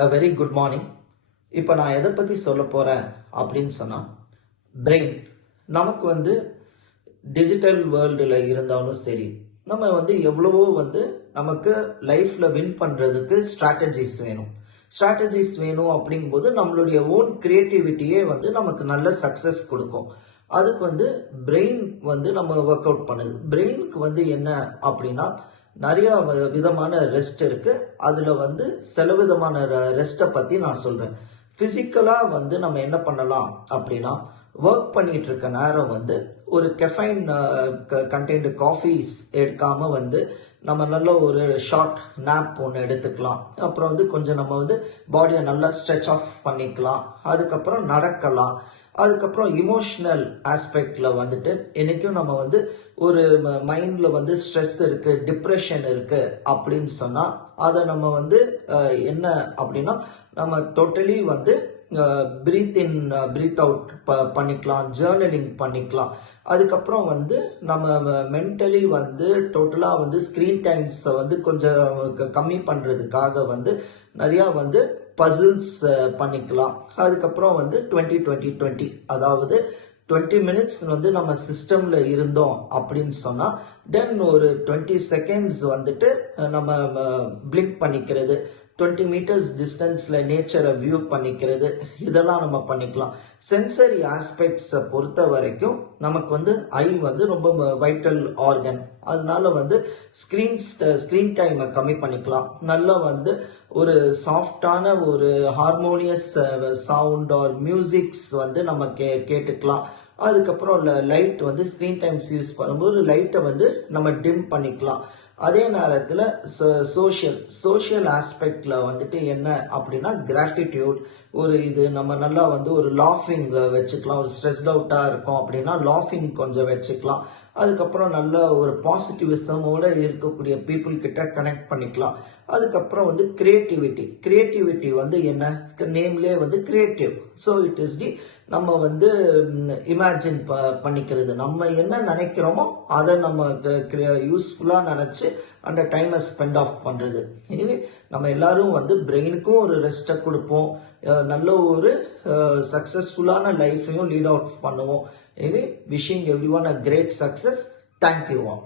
A very good morning இப்போ நான் எதை பற்றி சொல்ல போகிறேன் அப்படின்னு சொன்னால் பிரெயின் நமக்கு வந்து டிஜிட்டல் வேர்ல்டில் இருந்தாலும் சரி நம்ம வந்து எவ்வளவோ வந்து நமக்கு லைஃப்பில் வின் பண்ணுறதுக்கு ஸ்ட்ராட்டஜிஸ் வேணும். ஸ்ட்ராட்டஜிஸ் வேணும் அப்படிங்கும்போது நம்மளுடைய ஓன் கிரியேட்டிவிட்டியே வந்து நமக்கு நல்ல சக்ஸஸ் கொடுக்கும். அதுக்கு வந்து பிரெயின் வந்து நம்ம ஒர்க் அவுட் பண்ணுது பிரெயினுக்கு வந்து என்ன அப்படின்னா நிறைய விதமான ரெஸ்ட் இருக்கு. அதுல வந்து சில விதமான ரெஸ்ட்டை பத்தி நான் சொல்றேன். பிசிக்கலா வந்து நம்ம என்ன பண்ணலாம் அப்படின்னா ஒர்க் பண்ணிட்டு இருக்க நேரம் வந்து ஒரு கெஃபைன் கண்டெய்ன்டு காஃபிஸ் எடுக்காம வந்து நம்ம நல்ல ஒரு ஷார்ட் நாப் ஒன்று எடுத்துக்கலாம். அப்புறம் வந்து கொஞ்சம் நம்ம வந்து பாடியை நல்லா ஸ்ட்ரெச் ஆஃப் பண்ணிக்கலாம். அதுக்கப்புறம் நடக்கலாம். அதுக்கப்புறம் இமோஷனல் ஆஸ்பெக்டில் வந்துட்டு என்னைக்கும் நம்ம வந்து ஒரு மைண்டில் வந்து ஸ்ட்ரெஸ் இருக்குது டிப்ரெஷன் இருக்குது அப்படின்னு சொன்னால் அதை நம்ம வந்து என்ன அப்படின்னா நம்ம டோட்டலி வந்து ப்ரீத் இன் ப்ரீத் அவுட் ப பண்ணிக்கலாம் ஜேர்னலிங் பண்ணிக்கலாம். அதுக்கப்புறம் வந்து நம்ம மென்டலி வந்து டோட்டலாக வந்து ஸ்க்ரீன் டைம்ஸை வந்து கொஞ்சம் கம்மி பண்ணுறதுக்காக வந்து நிறையா வந்து பசில்ஸ் பண்ணிக்கலாம். அதுக்கப்புறம் வந்து டுவெண்ட்டி டுவெண்ட்டி டுவெண்ட்டி அதாவது டுவெண்ட்டி மினிட்ஸ் வந்து நம்ம சிஸ்டமில் இருந்தோம் அப்படின்னு சொன்னால் தென் ஒரு டுவெண்ட்டி செகண்ட்ஸ் வந்துட்டு நம்ம பிளிக் பண்ணிக்கிறது. டுவெண்ட்டி மீட்டர்ஸ் டிஸ்டன்ஸில் நேச்சரை வியூ பண்ணிக்கிறது. இதெல்லாம் நம்ம பண்ணிக்கலாம். சென்சரி ஆஸ்பெக்ட்ஸை பொறுத்த வரைக்கும் நமக்கு வந்து ஐ வந்து ரொம்ப வைட்டல் ஆர்கன் அதனால வந்து ஸ்க்ரீன்ஸ் ஸ்க்ரீன் டைமை கம்மி பண்ணிக்கலாம். நல்லா வந்து ஒரு சாஃப்டான ஒரு ஹார்மோனியஸ் சவுண்ட் ஆர் மியூசிக்ஸ் வந்து நம்ம கே கேட்டுக்கலாம். அதுக்கப்புறம் லைட் வந்து ஸ்க்ரீன் டைம்ஸ் யூஸ் பண்ணும்போது லைட்டை வந்து நம்ம டிம் பண்ணிக்கலாம். அதே நேரத்தில் சோஷியல் சோஷியல் ஆஸ்பெக்டில் வந்துட்டு என்ன அப்படின்னா கிராட்டிடியூட் ஒரு இது நம்ம நல்லா வந்து ஒரு லாஃபிங் வச்சுக்கலாம். ஒரு ஸ்ட்ரெஸ்ட் அவுட்டாக இருக்கும் அப்படின்னா லாஃபிங் கொஞ்சம் வச்சுக்கலாம். அதுக்கப்புறம் நல்ல ஒரு பாசிட்டிவிசமோட இருக்கக்கூடிய பீப்புள் கிட்ட கனெக்ட் பண்ணிக்கலாம். அதுக்கப்புறம் வந்து கிரியேட்டிவிட்டி கிரியேட்டிவிட்டி வந்து என்ன? நேம்லேயே வந்து creative so it is the நம்ம வந்து இமேஜின் ப பண்ணிக்கிறது. நம்ம என்ன நினைக்கிறோமோ அதை நம்ம யூஸ்ஃபுல்லாக நினச்சி அந்த டைமை ஸ்பெண்ட் ஆஃப் பண்ணுறது எனிவே நம்ம எல்லாரும் வந்து பிரெயினுக்கும் ஒரு ரெஸ்ட்டை கொடுப்போம். நல்ல ஒரு சக்ஸஸ்ஃபுல்லான லைஃப்பையும் லீட் அவுட் பண்ணுவோம். Anyway wishing everyone a great success thank you all